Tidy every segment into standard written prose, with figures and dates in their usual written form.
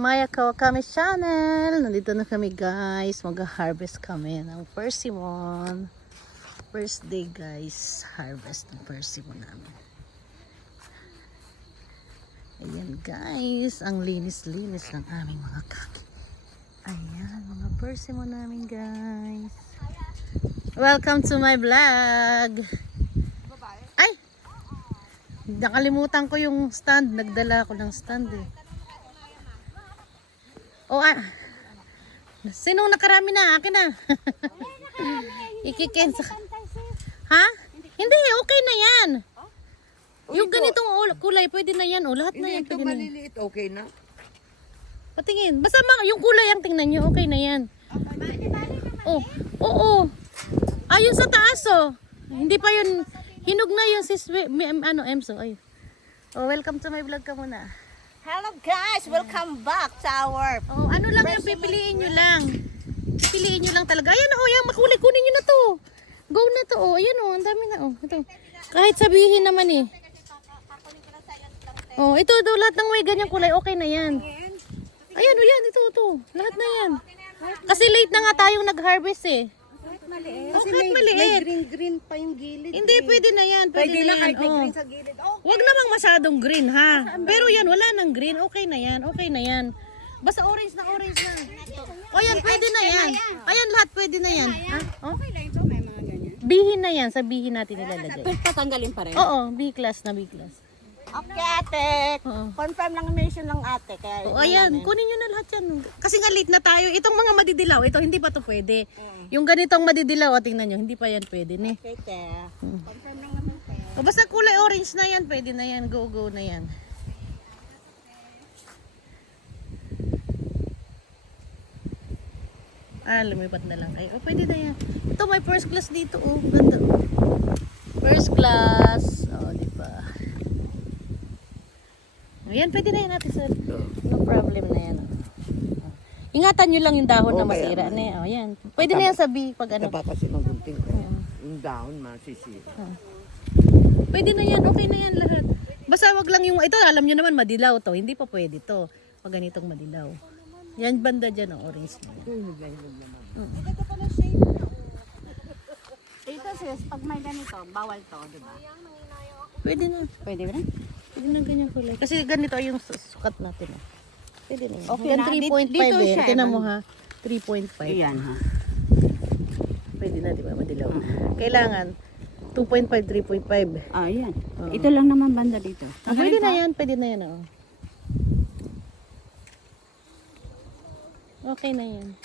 Maya Kawakami Channel. Nandito na kami guys. Mag-harvest kami ng persimmon. First day guys. Harvest ng persimmon namin. Ayan guys. Ang linis-linis ng aming mga kaki. Ayan mga persimmon namin guys. Welcome to my vlog. Ay! Nakalimutan ko yung stand. Nagdala ako ng stand eh. Oh, sino nakarami na? Akin na. Ikikensa. Ha? Hindi, okay na yan. Yung ganitong kulay, pwede na yan. Lahat na yan. Ito maliliit, okay na. Patingin. Basta yung kulay ang tingnan nyo, okay na yan. Oh, oo. Ayun sa taas, oh. Hindi pa yun, hinog na yun sis, Emso. Ay. Oh, welcome to my vlog ka muna. Hello guys, welcome back to our... Oh, ano lang yung pipiliin nyo lang. Pipiliin nyo lang talaga. Ayan, oh, yung makulay, kunin nyo na to. Go na to, oh. Ayan, oh, ang dami na, oh. Ito. Kahit sabihin naman, eh. Oh, ito, lahat ng may ganyang kulay, okay na yan. Ayan, oh, yan, ito. Lahat na yan. Kasi late na nga tayong nag-harvest, eh. Maliit. Kasi kahit maliit. May green pa yung gilid. Hindi, pwede na yan. Pwede na kahit may oh. green sa gilid. Oh, Huwag namang masyadong green, ha? Pero yan, wala nang green. Okay na yan, okay na yan. Basta orange na. O yan, pwede na yan. Ayan, lahat pwede na yan. Ha? Oh? okay lang ito, may mga ganyan. Bihin na yan, sa bihin natin nilalagay. Patanggalin pa rin? Oo, B-class na B-class. Okay ate, Oo. confirm lang mission ng ate. Kaya O ayan, kunin nyo na lahat yan. Kasi nga late na tayo. Itong mga madidilaw, ito hindi pa to pwede. Yung ganitong madidilaw, tingnan nyo, hindi pa yan pwede, ne? Okay, te. Confirm lang naman te. O basta kulay orange na yan, pwede na yan. Go na yan. Lumipat na lang kayo. O pwede na yan. Ito may first class dito, oh. Ganda. First class. O, diba? Ayan, pwede na yan natin sir. No problem na yan. Ingatan nyo lang yung dahon na masira. O, yan. Pwede na yan sa B pag ano. Taba kasi ng gunting ko. Yung dahon masisira. Pwede na yan, okay na yan lahat. Basta wag lang yung, ito alam nyo naman madilaw to, hindi pa pwede to. Pag ganitong madilaw. Yan banda dyan, orange na. Ito pala shade. Ito sis, pag may ganito, bawal to, di ba? Pwede na. Pwede ba? Pwede na ganyan kulay. Kasi ganito yung sukat natin. Pwede na yan. Okay Yan na. 3.5 Dito eh. siya, Tinan mo ha. 3.5. Ayan ha. Pwede na, di ba? Madilaw. Kailangan 2.5, 3.5. Ah, ayan. Oo. Ito lang naman banda dito. Pwede na yan, pwede na yan. Oh. Okay na yan.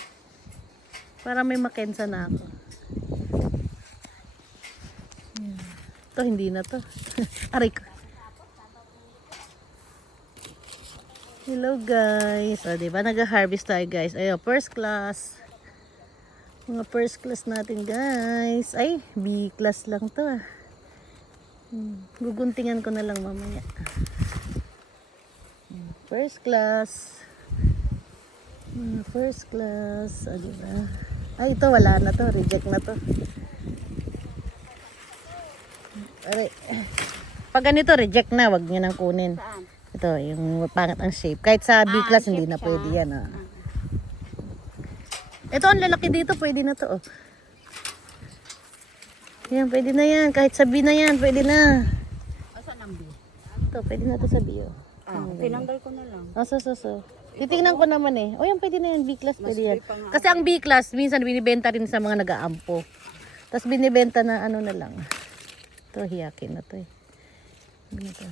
Para may makensa na ako. Yan. Ito, hindi na to. Aray ko. Hello guys. O, diba? Nag-harvest tayo guys. Ayo, first class. Mga first class natin guys. Ay, B class lang to ah. Guguntingan ko na lang mamaya. First class. First class. O, diba? Ay, ito wala na to. Reject na to. Aray. Pag ganito, reject na. Wag nyo nang kunin. Saan? Ito, yung pangat ang shape. Kahit sa B class, hindi na pwede yan. Ah. Ito, ang lalaki dito. Pwede na to. Oh. Yan, pwede na yan. Kahit sa B na yan, pwede na. Saan ang B? Ito, pwede na to sa B. Oh. Tinanggal ko na lang. So. Titingnan ko naman eh. O yan, pwede na yan. B class, pwede yan. Kasi ang B class, minsan binibenta rin sa mga nag-aampo. Tapos binibenta na ano na lang. Ito, hiyakin na to eh. Ito.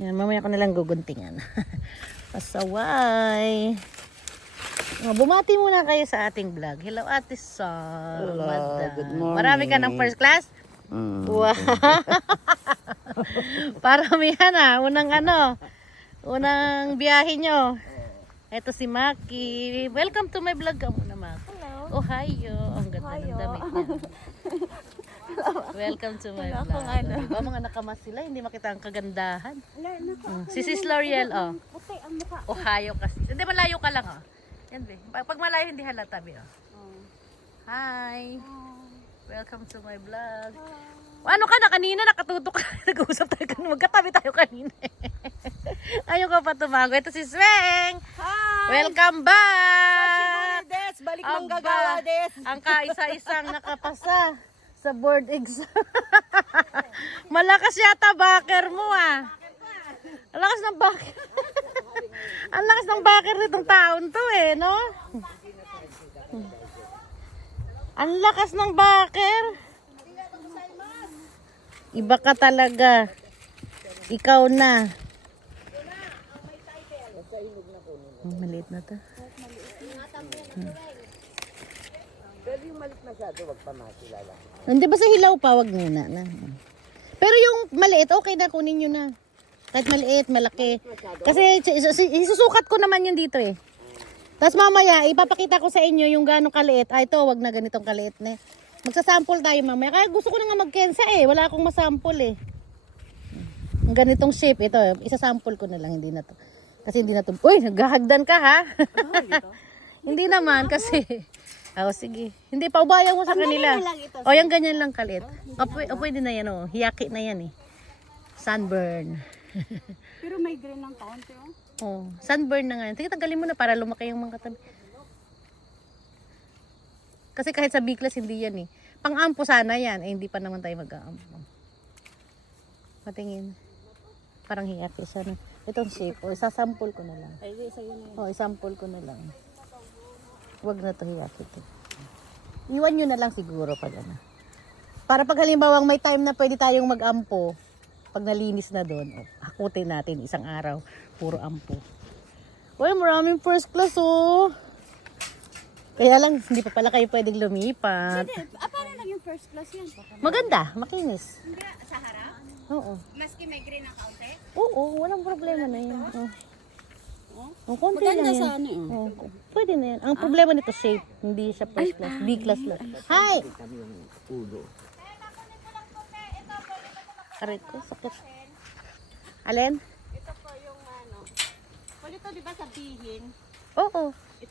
Yan, mamaya ko na lang guguntingan. Pasaway. Bumati muna kayo sa ating vlog. Hello, Ate Sol. Hello, Madam. good morning. Marami ka ng first class? Wow. Paramihan ah. Unang biyahe nyo. Ito si Maki. Welcome to my vlog ka muna, Maki. Hello. Ohio. Ang ganda ng damit niya. Welcome to my vlog. Diba mga nakamas sila, hindi makita ang kagandahan. Si Sis L'Oreal, oh. Puti ang mukha. Ohio kasi. Hindi, malayo ka lang, oh. Yan, be. Pag malayo, hindi halata, be, oh. Hi. Welcome to my vlog. Ano ka na kanina? Nakatutok ka. Nag-uusap tayo kanina. Magkatabi tayo kanina. Ayaw ka pa tumago. Ito si Sweng. Hi! Welcome back! Des! Balik Aba, manggagawa, Des! ang kaisa-isang nakapasa sa board exam. Malakas yata backer mo ah. Ang lakas ng backer. Ang lakas ng backer nitong taon to eh, no? Ang lakas ng backer. Iba ka talaga. Ikaw na. Maliit na to. Pero yung maliit masyado, wag pa makilala. Hindi ba sa hilaw pa? Wag muna na. Pero yung maliit, okay na, kunin nyo na. Kahit maliit, malaki. Kasi isusukat ko naman yun dito eh. Tapos mamaya, ipapakita ko sa inyo yung gano'ng kaliit. Ito, wag na ganitong kaliit na. Magsasample tayo mamaya. Kaya gusto ko na nga magkensa eh. Wala akong masample eh. Ang ganitong shape, ito, isasample ko na lang. Hindi na to. Kasi hindi na to. Uy, naghahagdan ka ha? Hindi naman kasi. Sige. Hindi, paubayan mo sa kanila. O, yung ganyan lang kalit. Pwede na yan, oh. Hiyaki na yan, eh. Sunburn. Pero may green ng kaunti, oh. Sunburn na nga yan. Sige, tanggalin mo na para lumaki yung mga katabi. Kasi kahit sa B-class, hindi yan, eh. Pang-ampo sana yan. Hindi pa naman tayo mag-aampo. Patingin. Parang hiyaki siya, no? Itong shape. Isasample ko na lang. Ay, sa'yo na yun. Isample ko na lang. Huwag na to hiyaki to. Iwan nyo na lang siguro pag ano. Para pag halimbawang may time na pwede tayong mag-ampo, pag nalinis na doon, hakutin natin isang araw, puro ampo. Uy, maraming first class oh. Kaya lang, hindi pa pala kayo pwedeng lumipat. Paano lang yung first class yan? Maganda, makinis. Hindi, sa harap? Oo. Maski may green ng kaunti? Oo, walang problema na yun. Konti Maganda lang yan. sa ano eh. Pwede na yan. Ang problema nito shape, hindi siya first class, B class lang. Hi! Kami yung ulo. Aray ko, sakit. Alin? Ito po yung ano. Pwede to di ba sabihin? Oo.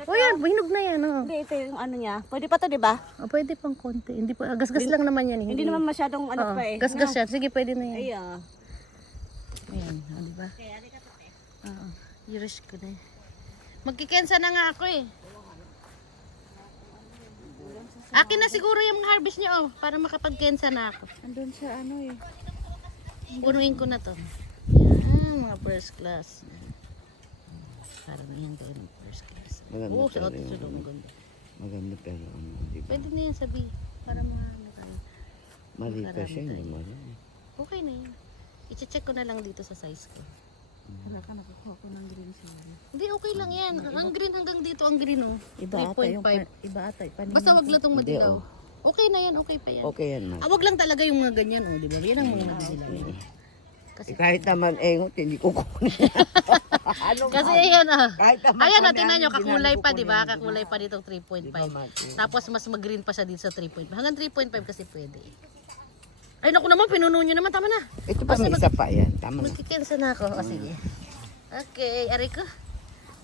O yan, hinog na yan. Oh. Hindi, ito yung ano niya. Pwede pa to di ba? Pwede pang konti. Hindi pa, gasgas lang naman yan. Hindi naman masyadong ano Oo, pa eh. gasgas yan. Sige, pwede na yan. Ay, ah. Ayan, di ba? Oo, i-risk ko na. Magkikensa na nga ako eh. Akin na siguro yung harvest niyo para makapagkensa na ako. Andun sa ano eh. Punuin ko na to. Yan, mga first class. Para na yan kayo ng first class. Maganda Oo, pero sa yun. otro maganda. Maganda pero ano, di ba? Pwede na yan sabi. Para mga ano kayo. Mali pa siya, Marami hindi tayo. mali. Okay na yan. I-check ko na lang dito sa size ko. Wala ka nakukuha ko ng green sa ano. Hindi, okay lang yan. Ang green hanggang dito, ang green oh. Iba ata yung 3.5. iba ata yung panin. Basta wag latong Hindi, madilaw. oh. Okay na yan, okay pa yan. Okay yan, ma. Wag lang talaga yung mga ganyan oh, di ba? Yan ang mga madilaw. Kasi, Kahit naman engot, hindi ko kukunin. Ano kasi ayan ah. Kahit naman Ayan na, kami, tingnan nyo, hindi kakulay namin pa, di ba? kukunin. Kakulay pa dito 3.5. mati. Tapos mas mag-green pa siya dito sa 3.5. Hanggang 3.5 kasi pwede. Ay naku naman, pinuno nyo naman. Tama na. Ito pa may isa pa yan. Tama na. Magkikensa na ako. O sige. Okay, aray ko.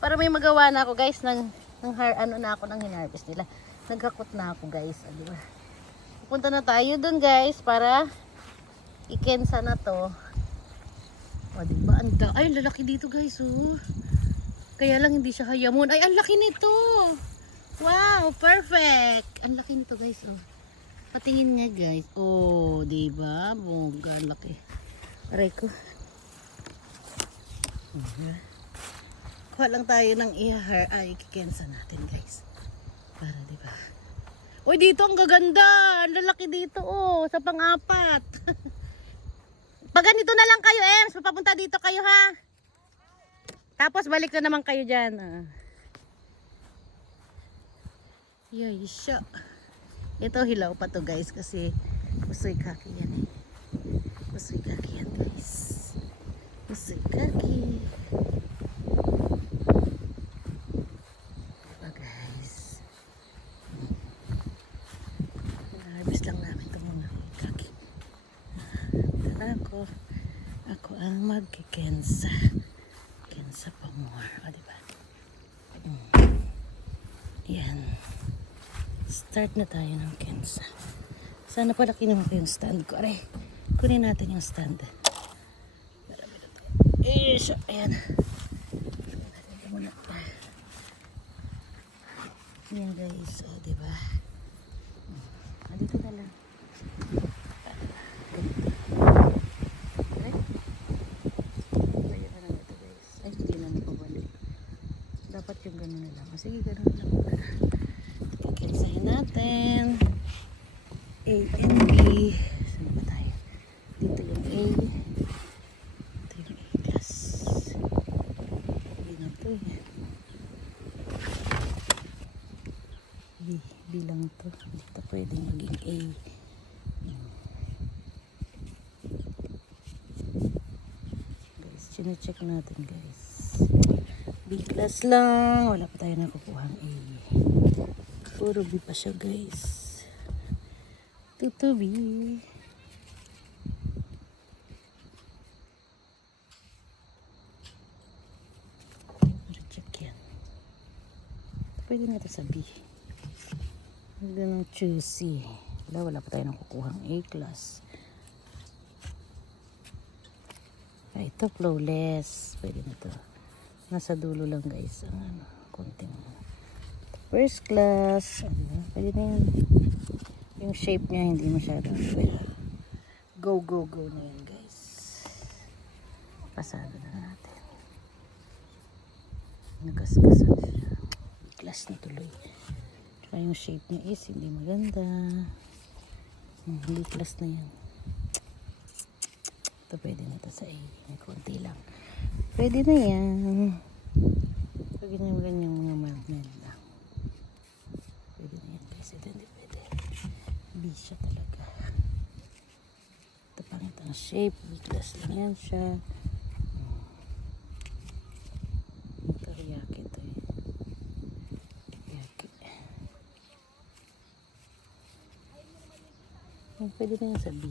Para may magawa na ako guys ng ano na ako ng hinarvest nila. Naghakot na ako guys. Di ba? Pupunta na tayo dun guys para ikensa na to. O diba? Ay, lalaki dito guys oh. Kaya lang hindi siya hayamon. Ay, ang laki nito. Wow, perfect. Ang laki nito guys oh. Patingin nga guys. Oh, diba? Bongga, ang laki. Aray ko. Kuha lang tayo ng ikikensa natin guys. Para diba? Uy, dito ang gaganda. Ang lalaki dito oh. Sa pang-apat. Pag ganito na lang kayo, Ems. Papunta dito kayo ha. Tapos balik na naman kayo dyan. Yay, siya. Ito hilaw pa to guys kasi usoy kaki yan eh. Usoy kaki yan guys. Usoy kaki. Diba guys? Harvest lang namin itong mga kaki. Ako ang magkikensa. Kensa pa more. O diba? Yan. Start na tayo ng kensa. Sana pala kinuha ko yung stand ko. Aray, kunin natin yung stand. Yes, ayan. Ito muna. Ayan guys, o diba? Dito na lang. Ayan na lang ito guys. Ay, hindi na napabalik. Dapat yung gano'n na lang. Sige, gano'n na lang. Kikilsahin natin. A and B. Saan ba tayo? Dito yung A. Ito yung A class. Hindi na ito eh. B lang ito. Dito pwede maging A. Guys, chinecheck natin guys. B class lang. Wala pa tayo nakukuhang A. Puro B pa siya guys. Tuto B. Check yan. Pwede na ito sa B. Huwag ng choosy. Wala pa tayo nakukuhang A class. Ito flawless. Pwede na ito. Nasa dulo lang guys. Ang ano, konting first class. Pwede na yan. Yung shape niya hindi masyado. Go na yan guys. Pasado na natin. Nagasgasan siya. Class na tuloy. Tsaka yung shape niya is hindi maganda. Hindi class na yan. Ito pwede na ito sa A. May konti lang. Pwede na yan. Pwede na yung ganyang mga magnet lang. Pwede na yan guys. Ito hindi pwede. B siya talaga. Ito pangit ang shape. B class lang yan siya. Ito yaki ito eh. Yaki. Pwede na yan sa B.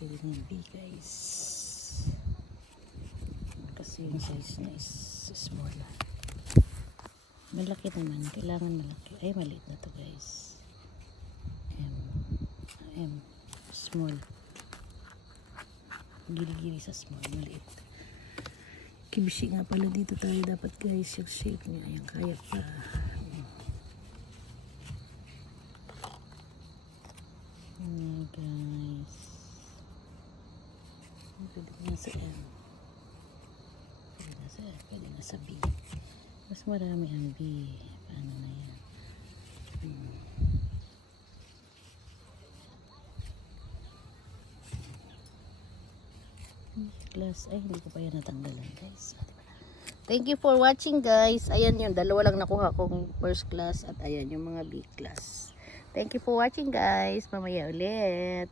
Pwede na yan B guys. Kasi yung size niya is small. Malaki naman. Kailangan malaki. Ay maliit na to guys. M. Small. Gili-gili sa small. Maliit. Kibishi nga pala dito tayo dapat guys. Yung shape niya. Ayan kaya pa. Ayan guys. Pwede nga sa M. Pwede nga sa F. Pwede nga sa B. Mas marami ang B. Paano na yan? Class. Ay, hindi ko pa yan natanggalan guys. Thank you for watching guys. Ayan yung dalawa lang nakuha kong first class at ayan yung mga B class. Thank you for watching guys. Mamaya ulit.